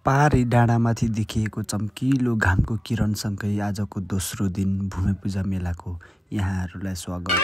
पारी डाँडामाथि देखिएको चम्किलो घामको किरणसँगै आजको दोस्रो दिन भूमिपूजा मेलाको यहाँहरूलाई स्वागत।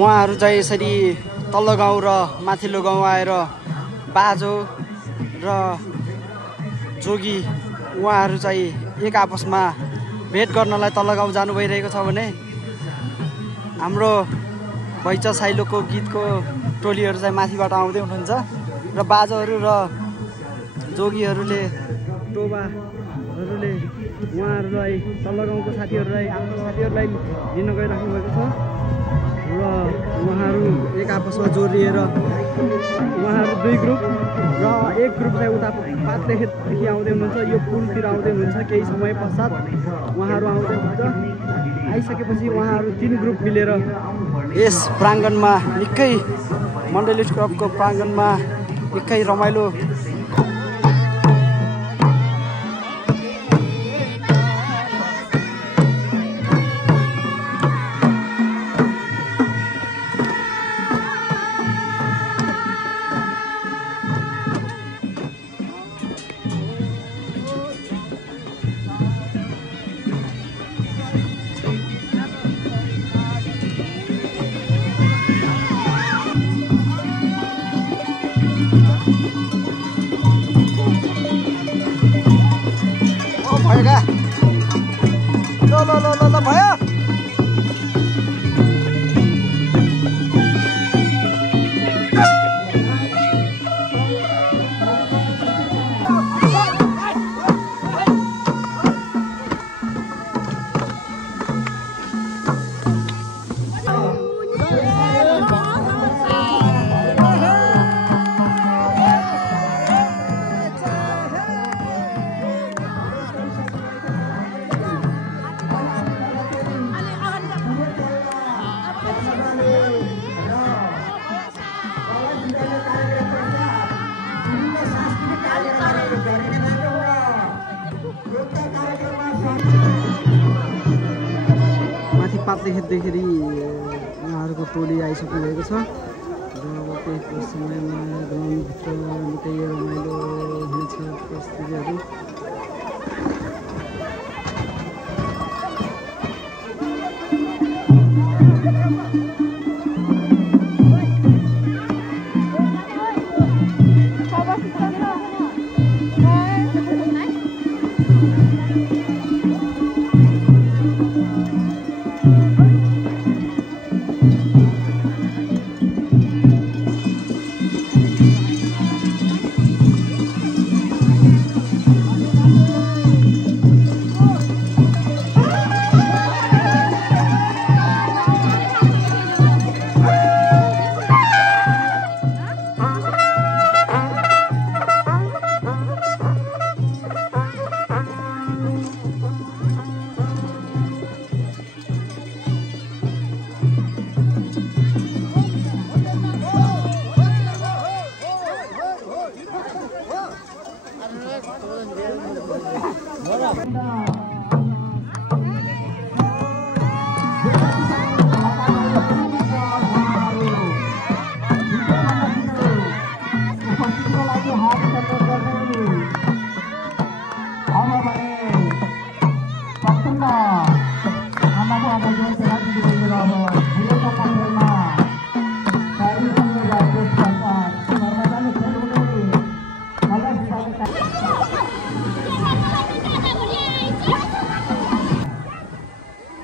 उहाँहरू चाहिँ यसरी तल्लो गाउँ र माथिल्लो गाउँ आएर बाजो र जोगी उहाँहरू चाहिँ एक आपसमा भेट गर्नलाई तल्लो गाउँ जानु भइरहेको छ भने हाम्रो भैचा साइलोको गीतको टोलीहरू चाहिँ माथिबाट आउँदै हुनुहुन्छ र बाजोहरू र जोगीहरूले टोबाहरूले उहाँहरूलाई तल्लो गाउँको साथीहरूलाई आफ्नो साथीहरूलाई लिन गइराख्नु भएको छ र उहाँहरू एक आपसमा जोडिएर उहाँहरू दुई ग्रुप र एक ग्रुप चाहिँ उता पातदेखि आउँदै हुनुहुन्छ यो पुलतिर आउँदै हुनुहुन्छ केही समय पश्चात उहाँहरू आउँदै हुनुहुन्छ आइसकेपछि उहाँहरू तीन ग्रुप मिलेर यस प्राङ्गणमा निकै मण्डली क्लबको प्राङ्गणमा निकै रमाइलो ल भयो देखेरी उहाँहरूको टोली आइसक्नु भएको छ र अब त्यही समयमा ग्राउन्डभित्र निकै रमाइलो हुनेछ परिस्थितिहरू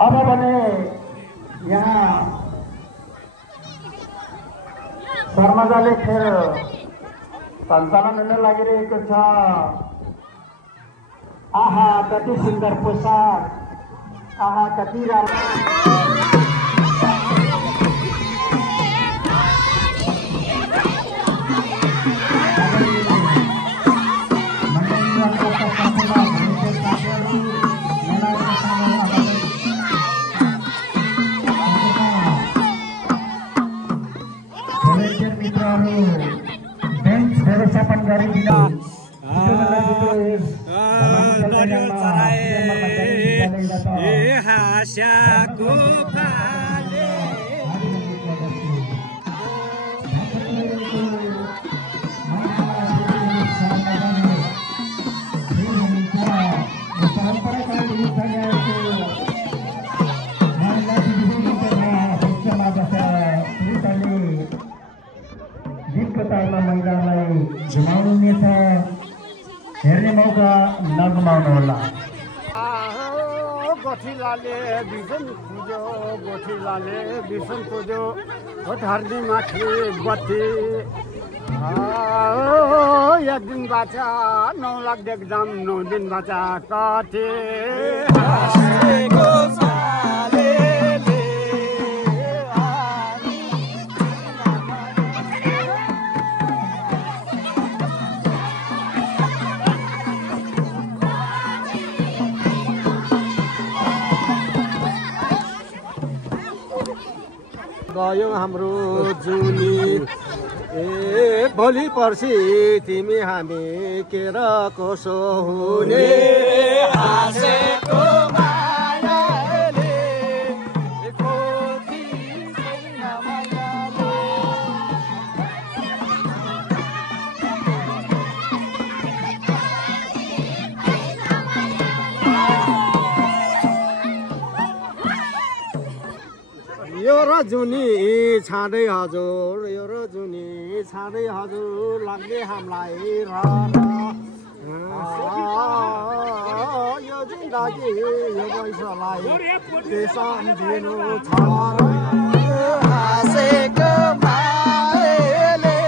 अब भने यहाँ शर्माजाले खेल सञ्चालन हुन लागिरहेको छ। आहा कति सुन्दर पोसाक आहा कति व्यवस्थापन गरिदिनु गीतको तालमा महिलालाई झुमाउनेछ हेर्ने मौका नगुमाउनुहोला। गोठीलाले बिजन पुज्यो गोठीलाले बिजन पुज्यो धरनी माथि बत्ती एक दिन बाचा 9 लाख देख्दाम 9 दिन बाचा कति गयो हाम्रो जुनी ए भोलि पर्सि तिमी हामी के र कसो हुने हाँसेको मायाले कोठी छैन मायाले। यो रजुनी छाँदै हजुर यो रजुनी छाँदै हजुर लाग्ने हामीलाई यो जिन्दगी यो पैसालाई के सम्झिनु छ हाँसेको मायाले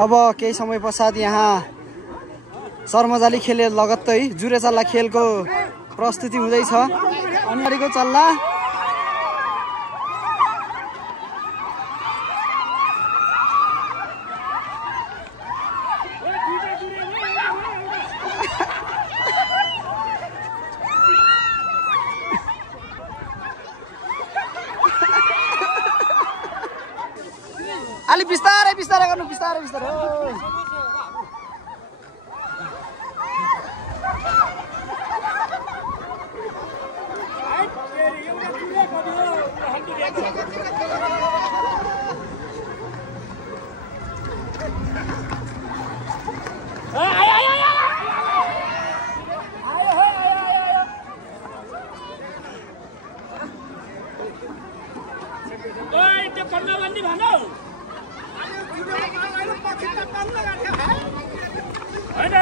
अब केही समय पश्चात यहाँ सरमजाली खेले लगत्तै जुरे चल्ला खेलको प्रस्तुति हुँदैछ। अगाडिको चल्ला अलि बिस्तारै बिस्तारै गर्नु बिस्तारै बिस्तारै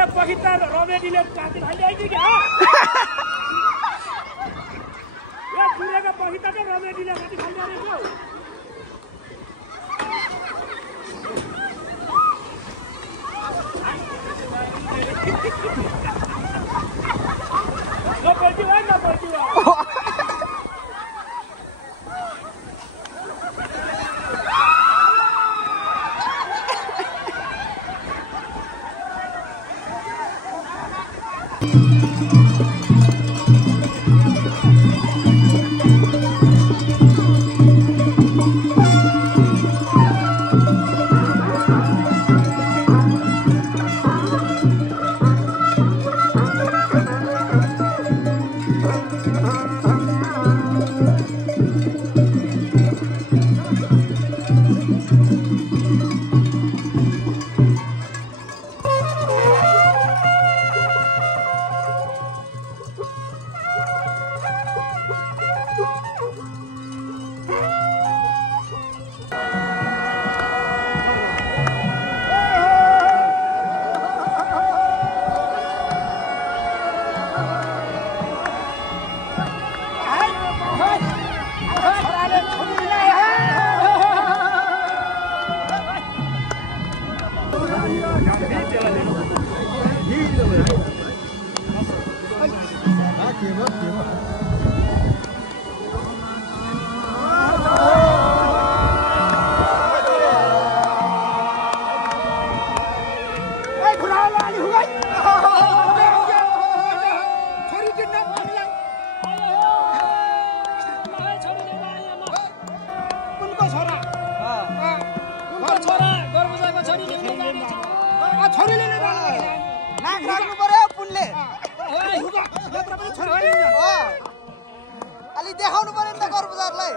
पखिता रमेडीले काटी खाली आइदियो क्या यो चुरेको पखिता त रमेडीले काटी खाली आइदियो नपर्छ है नपर्छ अलि देखाउनु पर्यो नि त घर बजारलाई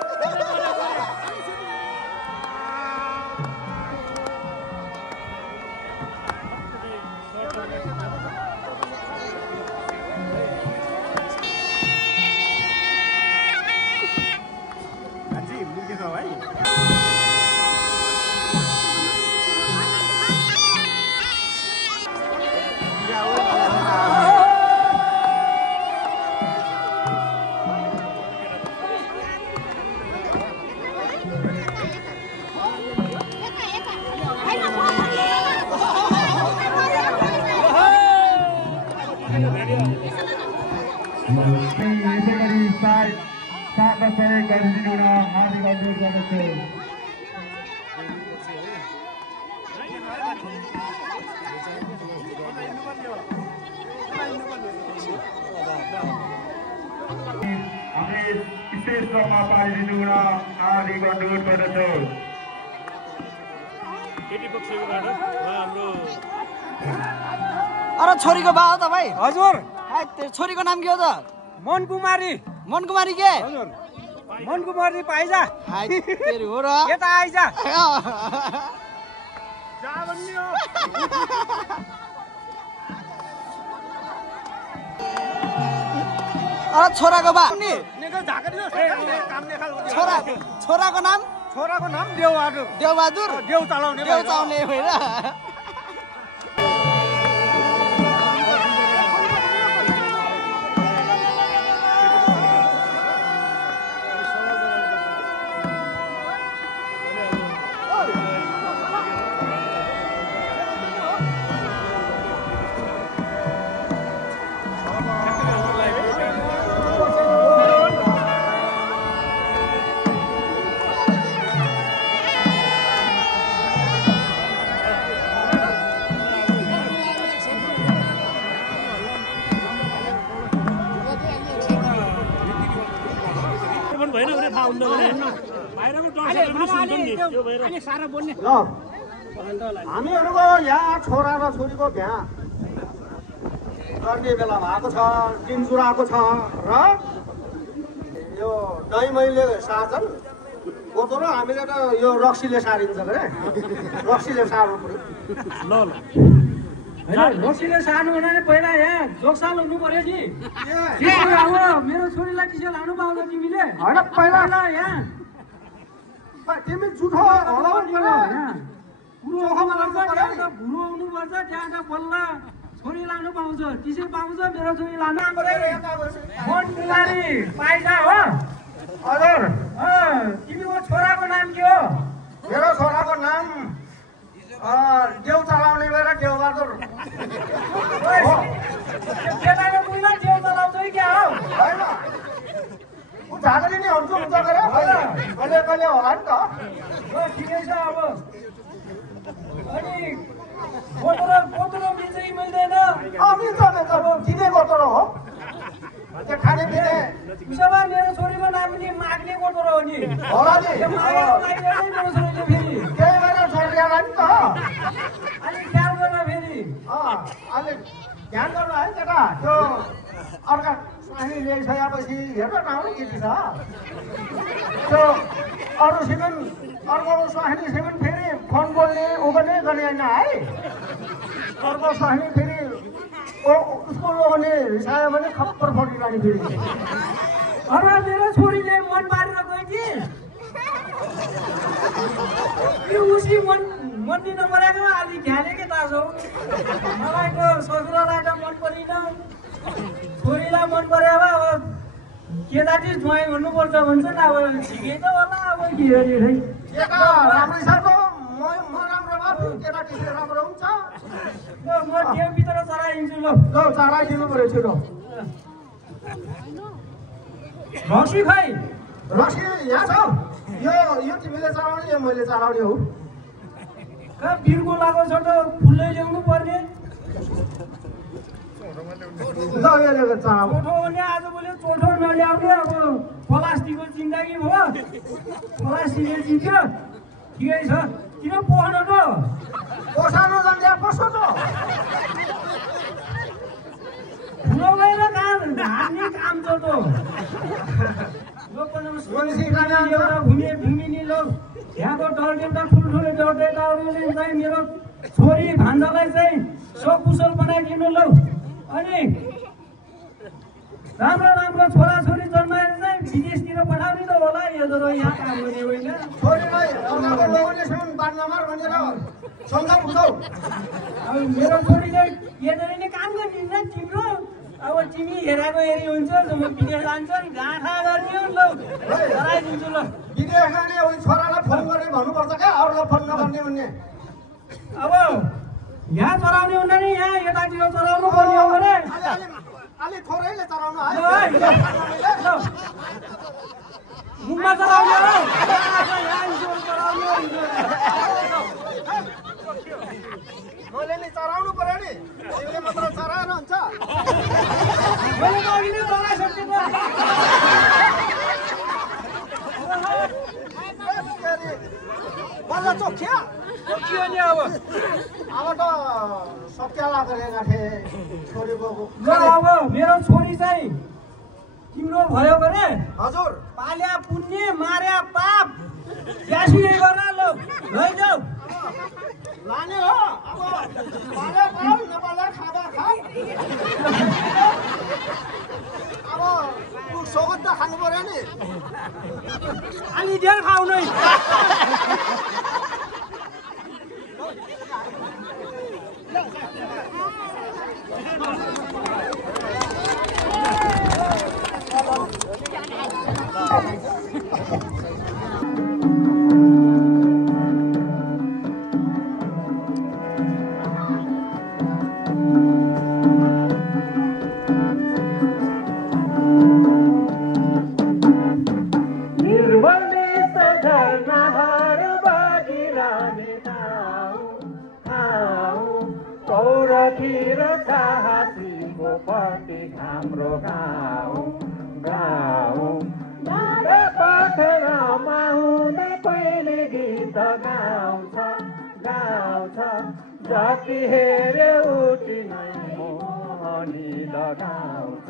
अरे छोरीको बा हो त भाइ हजुर छोरीको नाम के हो त मन कुमारी के हजुर मन कुमारी पाइजा हो र यता आइजा अरे छोराको बा छोराको नाम देवबहादुर देउ चलाउने होइन हामीहरूको यहाँ छोरा र छोरीको बिहा गर्ने बेला भएको छ दिनजुराको छ र यो दही मैले सार्छन् गोतो र हामीले त यो रक्सीले सारिन्छ अरे रक्सीले सार्नु पर्यो रक्सीले सार्नु भने पहिला यहाँ जोक्साल हुनु पर्यो नि मेरो छोरीलाई किसो लानु पाउँछ तिमीले होइन पहिला यहाँ तिमी जुठो हलाउनु पर्यो भुलो आउनुपर्छ त्यहाँ त बल्ल छोरी लानु पाउँछ किसो पाउँछ मेरो छोरी लानु मन कुमारी पाइजा हो हजुर तिमीको छोराको नाम के हो मेरो छोराको नाम देउ चलाउने भएर देवबहादुर केटाको बुइला देउ चलाउँछ कि क्या हो होइन ऊ झाँक्री नै हुन्छ गरे कहिले कहिले होला नि त ठिकै छ अब अनि गोतरो मिल्छ कि मिल्दैन मिल्छ दिने गोतरो हो त्यो खाने पिने उसो भए मेरो छोरीको नाम नि माग्ने गोतरो हो नि होला नि मागेको लागि मेरो छोरीले फेरि त्यही भएर छोरीलाई नि त अलिक ख्याल गर्न फेरि अलिक ध्यान गर्नु है केटा त्यो अर्का स्वास्नी ल्याइसकेपछि हेर्नु न आउने केटी छ त्यो अरूसित अर्को स्वास्नीसित फेरि फोन बोल्ने उगने गर्ने होइन है अर्को स्वास्नी फेरि उसको लोग्ने रिसायो भने खप्पर फटिरहने फेरि अरे मेरो छोरीले मन मारेर गयो कि उसी मन दिन परेको अलि ध्यानै के ताजो मलाई त ससुरालाई त मन परेन छोरीलाई मन परे अब केटाटी ज्वाइँ हुनुपर्छ भन्छ नि अब ठिकै त होला अब के गरी खै केटा राम्रै छ त म राम्रो भए केटाटी राम्रो हुन्छ ल म देवभित्र चराइदिन्छु ल ल चराइदिनु पऱ्यो छिटो रक्सी खै रक्सी यहाँ छ यो तिमीले चलाउने यो मैले चलाउने हो कहाँ बिर्को लगाएको छ त फुल्दै ल्याउनु पर्ने ल यसले चलाऊ चोठो भने आजभोलि चोठो नल्याउने अब प्लास्टिकको जिन्दगी भयो प्लास्टिकले जित्यो ठिकै छ किन पोख्नु त पोसानो जान्छ पस्नु त ठुलो भएर कहाँ हान्ने काम छ त एउटा भूमिनी लोक यहाँको डरदेउता ठुल्ठुलो डरदेउताहरूले चाहिँ मेरो छोरी भान्जालाई चाहिँ सकुशल बनाइदिनु लौ अनि राम्रो राम्रो छोराछोरी जन्माएर चाहिँ विदेशतिर पठाउने त होला यो त यहाँ काम गर्ने होइन छोरीलाई अर्काको लोग्नेसँग बात नमार भनेर सम्झाउ बुझाउ अब मेरो छोरीले यदि नै काम गर्ने तिम्रो अब तिमी हेरेको हेरी हुन्छ म विदेश जान्छ नि गाँठा गर्ने हो ल गराइदिन्छु ल विदेश जाने छोरालाई फोन गर्ने भन्नुपर्छ क्या अरूलाई फोन नगर्ने भन्ने अब यहाँ चलाउने हुँदा नि यहाँ यतातिर चलाउनु पर्ने हो भने अलि थोरैले चलाउनु मुखमा चलाउने हो मैले नि चलाउनु पर्यो नि तिमीले मात्र चलाएर हुन्छ मैले त अघि नै चलाइसकेँ बल्ल चोख्यो के नि अब त सत्याला गरेका थिए छोरीको ल अब मेरो छोरी चाहिँ तिम्रो भयो भने हजुर पाल्या पुण्य मार्या पाप ब्यासिनै गर्न लैजाऊ लाने हो अब पाले पाल नपाले खाँदा खा अब सोगत त खानु पर्यो नि अलि धेर खाऊ नै हाम्रो गाउँ पाखरमा हुँदै पहिले गीत गाउँछ जति हेरे उठी नै मोहनी लगाउँछ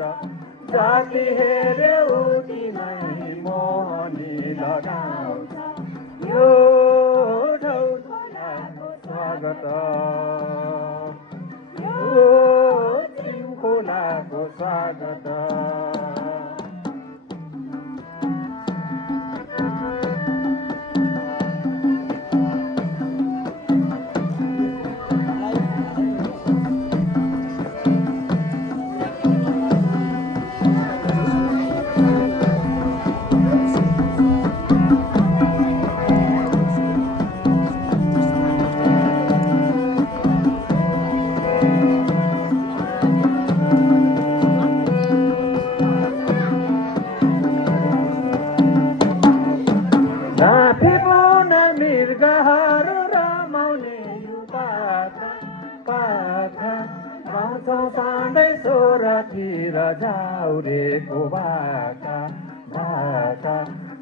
जति हेरे उठी नै मोहनी लगाउँछ यो ढौलाको स्वागत खोलाको स्वागत जाउरेको भाका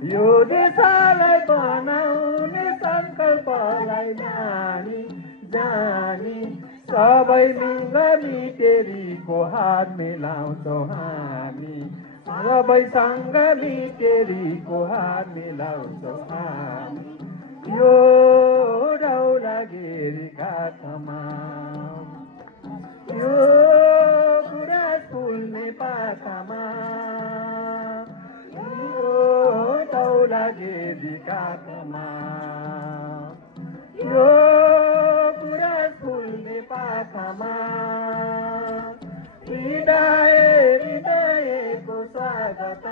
यो देशलाई बनाउने संकल्पलाई जानी सबै मिङ्गली तेरीको हात मिलाउँछौँ हामी सबैसँग मिटेरीको हात मिलाउँछौँ हामी यो ढौलागिरी काखमा यो गुराँस फुल्ने पाखामा यो ढौलागिरी काखमा यो गुराँस फुल्ने पाखामा हृदयको स्वागत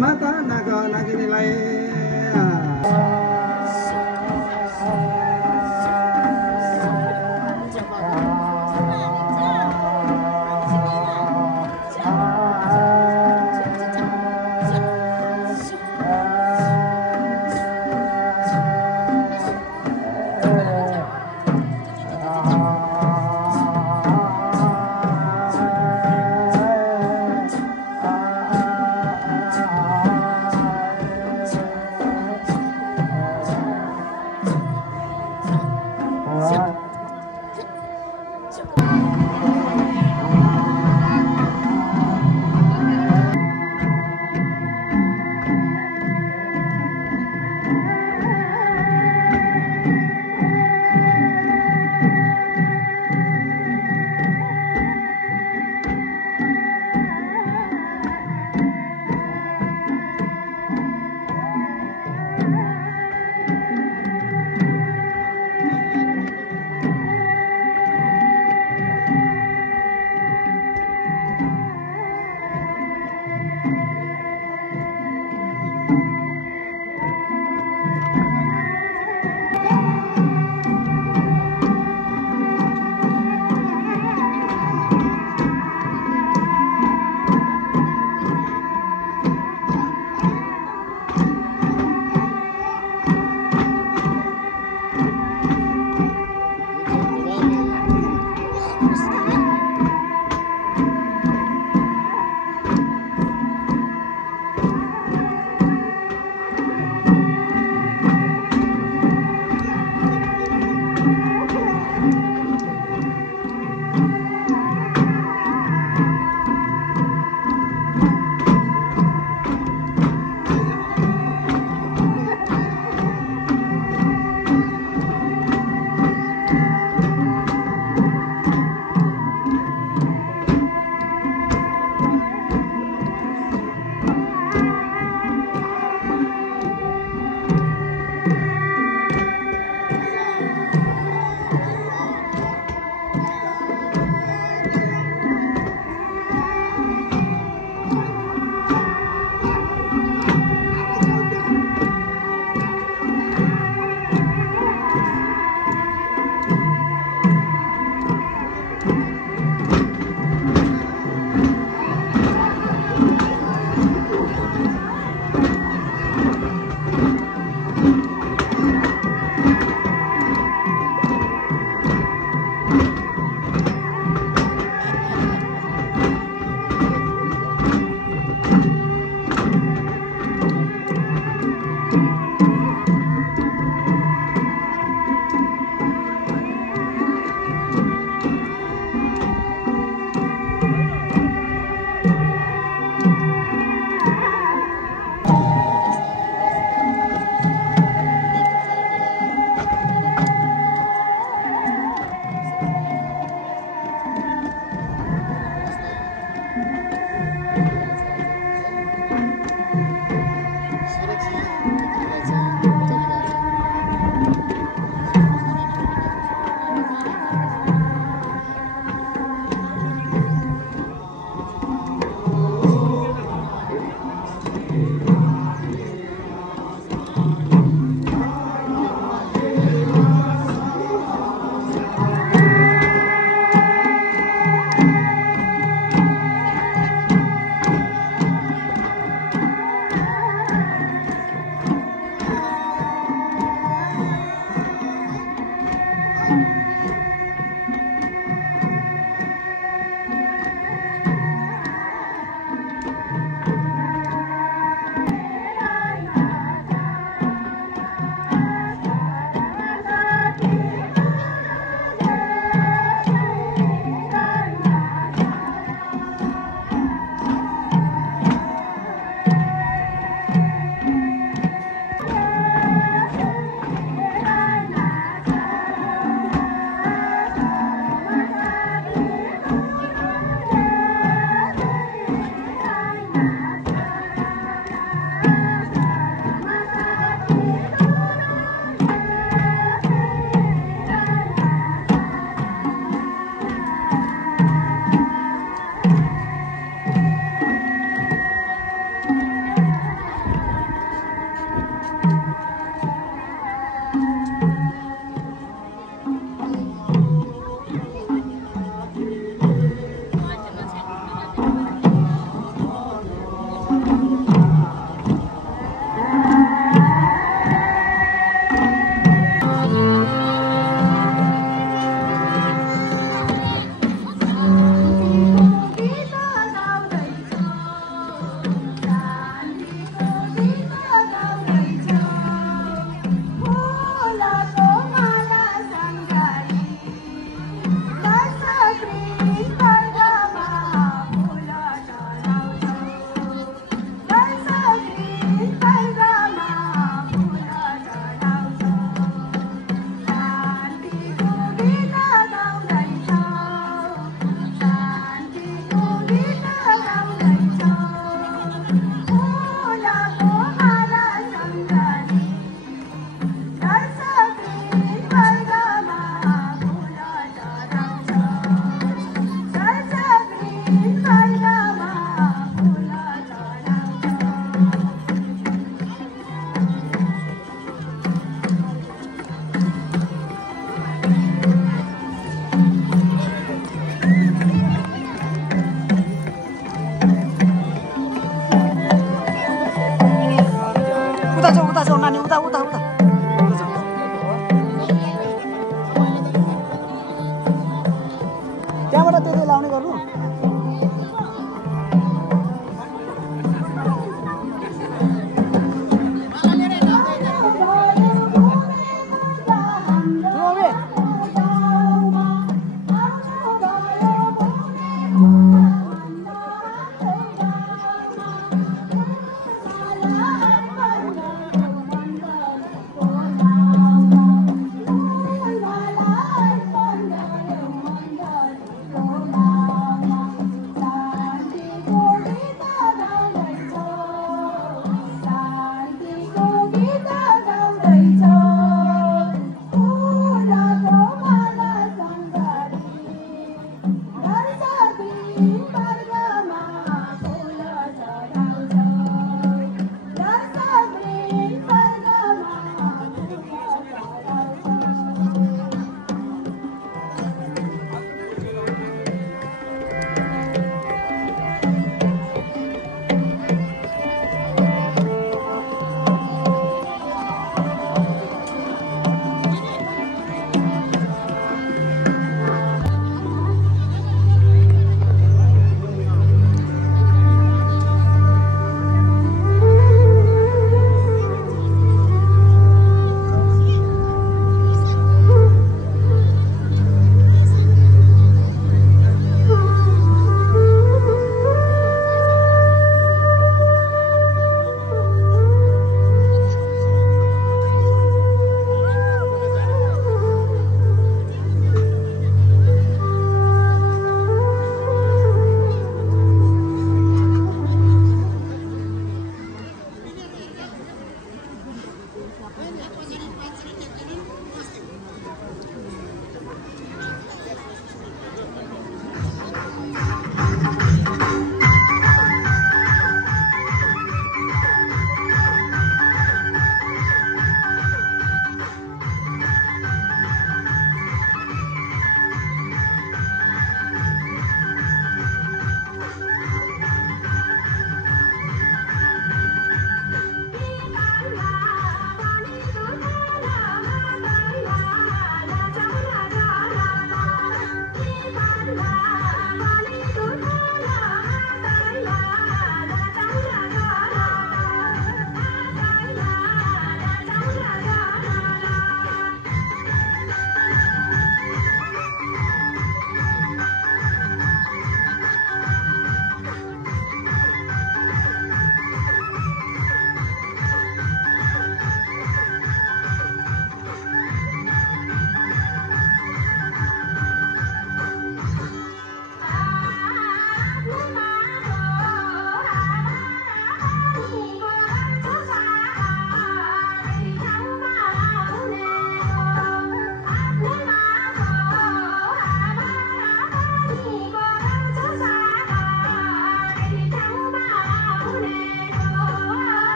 माता नाग नागिनीलाई